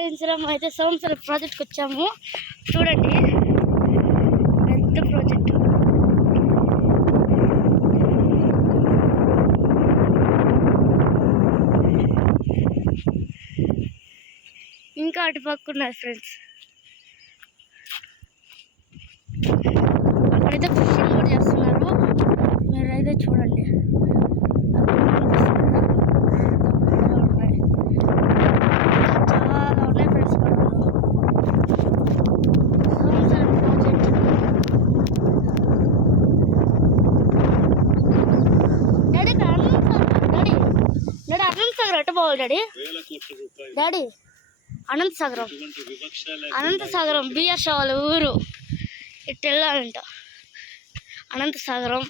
అయితే సంవత్సరం ప్రాజెక్ట్కి వచ్చాము. చూడండి పెద్ద ప్రాజెక్ట్. ఇంకా అటు పక్క ఉన్నారు ఫ్రెండ్స్. అక్కడైతే ఫిషింగ్ కూడా చేస్తున్నారు. మీరైతే చూడండి చాలా ఉన్నాయి ఫ్రెండ్స్. డాడీ అనంత సాగర్ అట్ట పోవాలి డాడీ అనంతసాగరం బిఆర్ షా వాళ్ళ ఊరు. ఇటు వెళ్ళాలంట అనంతసాగరం.